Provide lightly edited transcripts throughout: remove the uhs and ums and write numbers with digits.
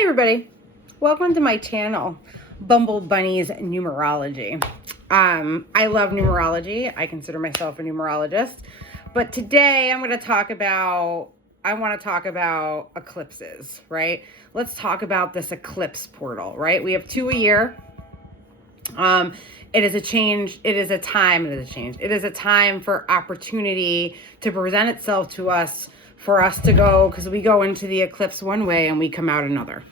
Hi everybody, welcome to my channel, Bumble Bunny's Numerology. I love numerology. I consider myself a numerologist, but today I want to talk about eclipses, right? Let's talk about this eclipse portal, right? We have 2 a year. It is a change. It is a time for opportunity to present itself to us, for us to go, because we go into the eclipse one way and we come out another.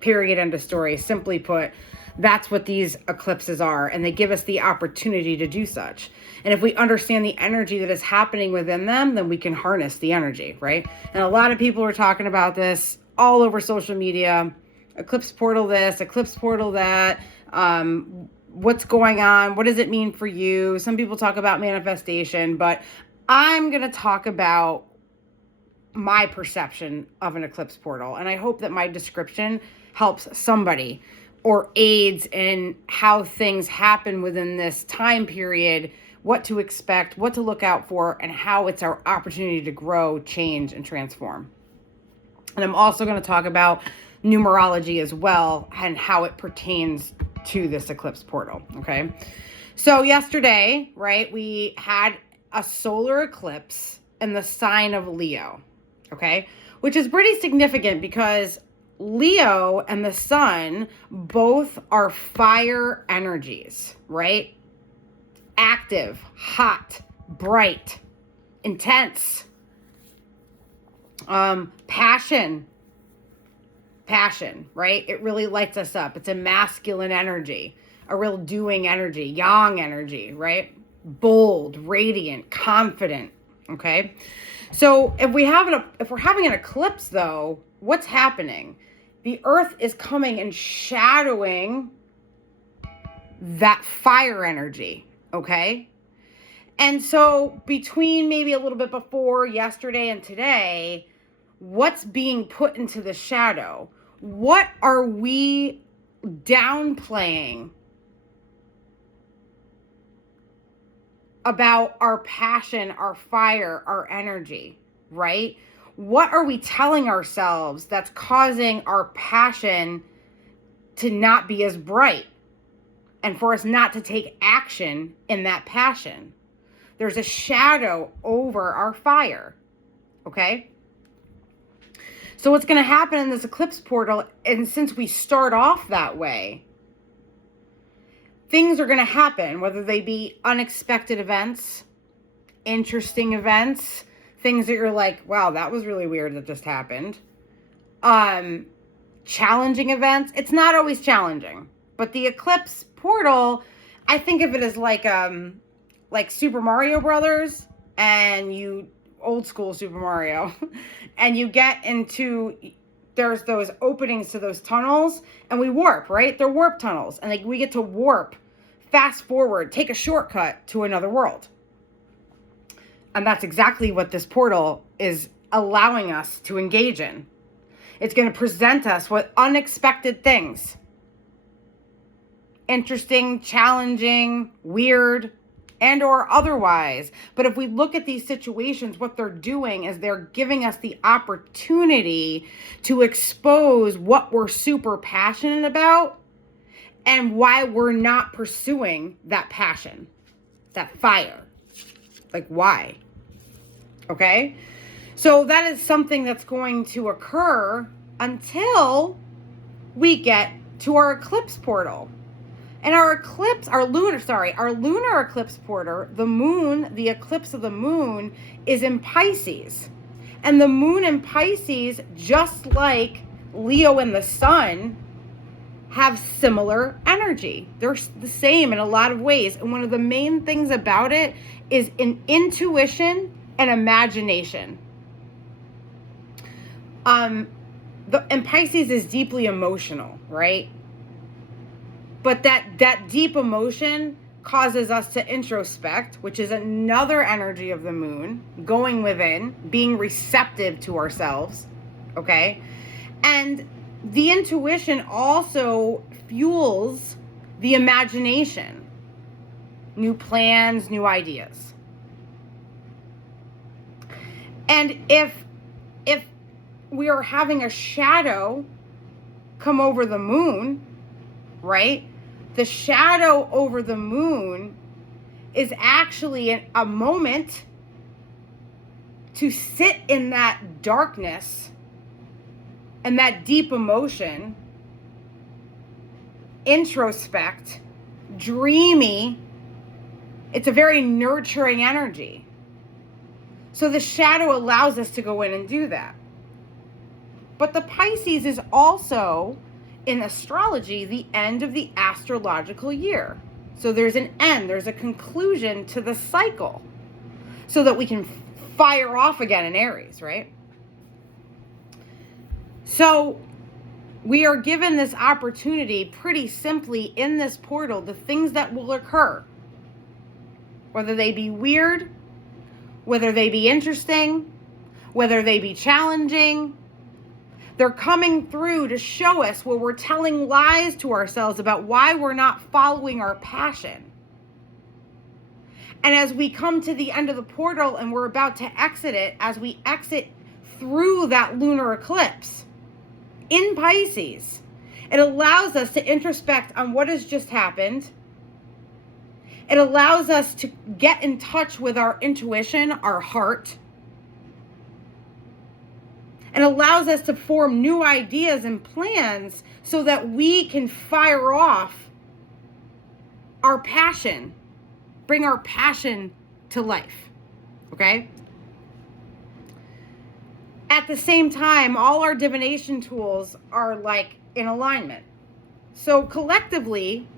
Period. End of story. Simply put, that's what these eclipses are, and they give us the opportunity to do such. And if we understand the energy that is happening within them, then we can harness the energy, right? And a lot of people are talking about this all over social media. Eclipse portal this, eclipse portal that. What's going on? What does it mean for you? Some people talk about manifestation, but I'm going to talk about my perception of an eclipse portal. And I hope that my description helps somebody or aids in how things happen within this time period, what to expect, what to look out for, and how it's our opportunity to grow, change, and transform. And I'm also going to talk about numerology as well and how it pertains to this eclipse portal. Okay. So yesterday, right, we had a solar eclipse in the sign of Leo. Okay. Which is pretty significant because Leo and the sun both are fire energies, right? Active, hot, bright, intense, passion, right? It really lights us up. It's a masculine energy, a real doing energy, yang energy, right? Bold, radiant, confident. Okay. So if we're having an eclipse though, what's happening? The earth is coming and shadowing that fire energy. Okay. And so between maybe a little bit before yesterday and today, what's being put into the shadow? What are we downplaying about our passion, our fire, our energy, right? What are we telling ourselves that's causing our passion to not be as bright and for us not to take action in that passion? There's a shadow over our fire, okay? So what's going to happen in this eclipse portal, and since we start off that way, things are going to happen, whether they be unexpected events, interesting events, things that you're like, wow, that was really weird that just happened. Challenging events. It's not always challenging, but the eclipse portal, I think of it as like Super Mario Brothers, and old school Super Mario, and you get into, there's those openings to those tunnels, and we warp, right? They're warp tunnels, and we get to warp, fast forward, take a shortcut to another world. And that's exactly what this portal is allowing us to engage in. It's going to present us with unexpected things. Interesting, challenging, weird, and or otherwise. But if we look at these situations, what they're doing is they're giving us the opportunity to expose what we're super passionate about and why we're not pursuing that passion, that fire. Like, why? Okay? So that is something that's going to occur until we get to our eclipse portal. And our lunar eclipse portal, the eclipse of the moon is in Pisces. And the moon in Pisces, just like Leo and the sun, have similar energy. They're the same in a lot of ways. And one of the main things about it is an intuition and imagination. And Pisces is deeply emotional, right? But that deep emotion causes us to introspect, which is another energy of the moon, going within, being receptive to ourselves, okay? And the intuition also fuels the imagination, new plans, new ideas. And if we are having a shadow come over the moon, right? The shadow over the moon is actually a moment to sit in that darkness and that deep emotion, introspect, dreamy. It's a very nurturing energy. So the shadow allows us to go in and do that. But the Pisces is also, in astrology, the end of the astrological year. So there's an end, there's a conclusion to the cycle so that we can fire off again in Aries, right? So we are given this opportunity pretty simply in this portal, the things that will occur, whether they be weird, whether they be interesting, whether they be challenging. They're coming through to show us where we're telling lies to ourselves about why we're not following our passion. And as we come to the end of the portal and we're about to exit it, as we exit through that lunar eclipse in Pisces, it allows us to introspect on what has just happened. It allows us to get in touch with our intuition, our heart. And allows us to form new ideas and plans so that we can fire off our passion, bring our passion to life, okay? At the same time, all our divination tools are like in alignment. So collectively,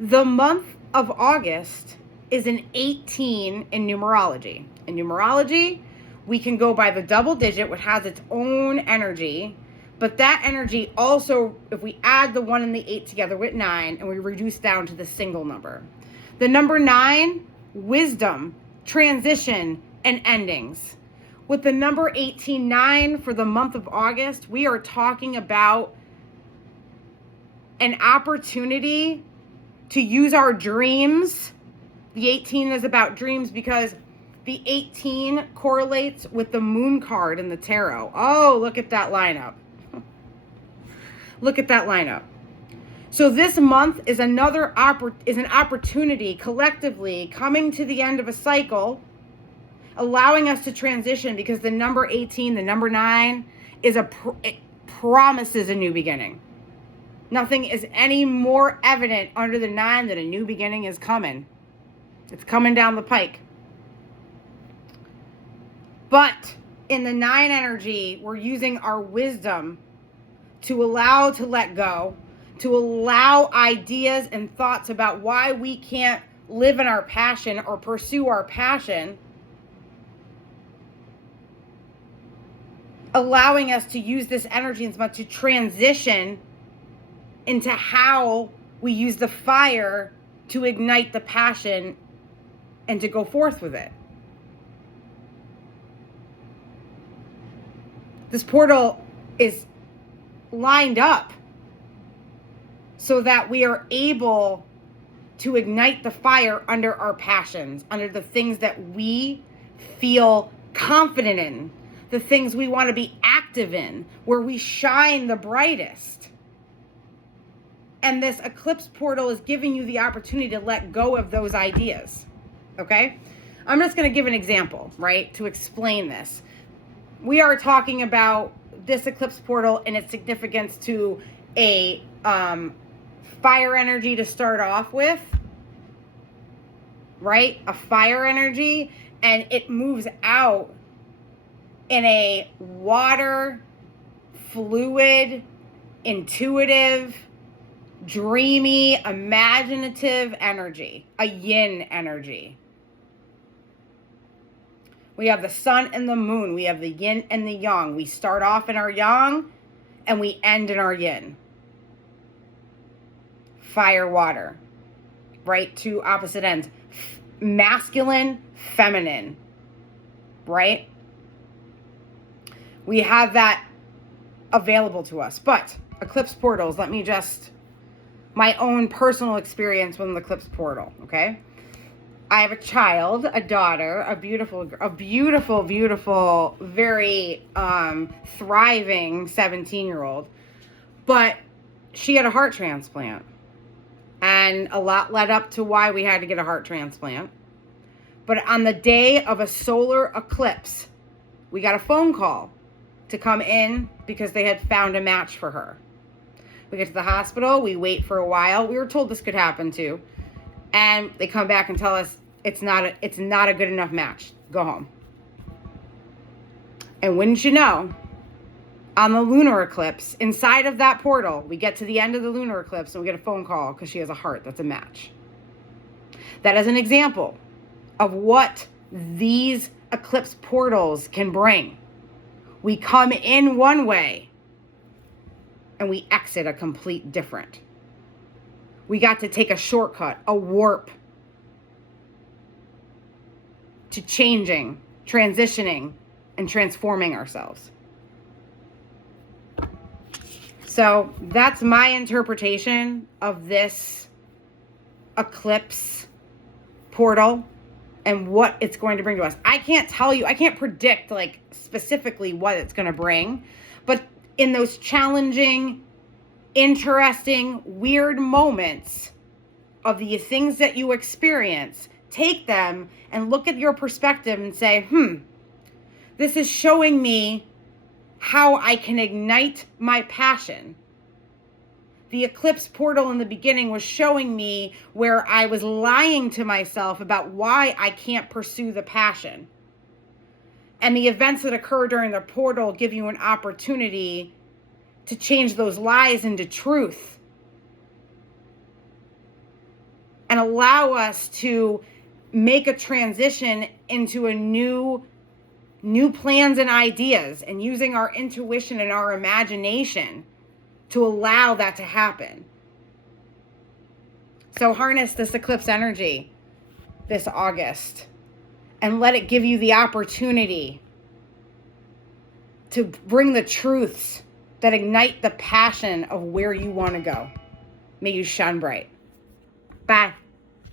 the month of August is an 18 in numerology. In numerology, we can go by the double digit, which has its own energy. But that energy also, if we add the 1 and the 8 together with 9, and we reduce down to the single number. The number 9, wisdom, transition, and endings. With the number 18-9 for the month of August, we are talking about an opportunity to use our dreams. The 18 is about dreams because the 18 correlates with the moon card in the tarot. Oh, look at that lineup. Look at that lineup. So this month is an opportunity collectively coming to the end of a cycle, allowing us to transition because the number 18, the number 9, it promises a new beginning. Nothing is any more evident under the 9 that a new beginning is coming. It's coming down the pike. But in the 9 energy, we're using our wisdom to let go, to allow ideas and thoughts about why we can't live in our passion or pursue our passion, allowing us to use this energy as much to transition into how we use the fire to ignite the passion and to go forth with it. This portal is lined up so that we are able to ignite the fire under our passions, under the things that we feel confident in, the things we want to be active in, where we shine the brightest. And this eclipse portal is giving you the opportunity to let go of those ideas, okay? I'm just going to give an example, right, to explain this. We are talking about this eclipse portal and its significance to a fire energy to start off with, right? A fire energy, and it moves out in a water, fluid, intuitive, dreamy, imaginative energy, a yin energy. We have the sun and the moon. We have the yin and the yang. We start off in our yang and we end in our yin. Fire, water, right? Two opposite ends. Masculine, feminine, right? We have that available to us. But eclipse portals, my own personal experience with an eclipse portal, okay? I have a child, a daughter, a beautiful, very thriving 17-year-old. But she had a heart transplant. And a lot led up to why we had to get a heart transplant. But on the day of a solar eclipse, we got a phone call to come in because they had found a match for her. We get to the hospital. We wait for a while. We were told this could happen too. And they come back and tell us it's not a good enough match. Go home. And wouldn't you know, on the lunar eclipse, inside of that portal, we get to the end of the lunar eclipse and we get a phone call because she has a heart that's a match. That is an example of what these eclipse portals can bring. We come in one way and we exit a complete different. We got to take a shortcut, a warp to changing, transitioning, and transforming ourselves. So that's my interpretation of this eclipse portal and what it's going to bring to us. I can't tell you, I can't predict like specifically what it's going to bring, but in those challenging, interesting, weird moments of the things that you experience, take them and look at your perspective and say, this is showing me how I can ignite my passion. The eclipse portal in the beginning was showing me where I was lying to myself about why I can't pursue the passion. And the events that occur during the portal give you an opportunity to change those lies into truth and allow us to make a transition into a new plans and ideas, and using our intuition and our imagination to allow that to happen. So harness this eclipse energy this August and let it give you the opportunity to bring the truths that ignite the passion of where you want to go. May you shine bright. Bye.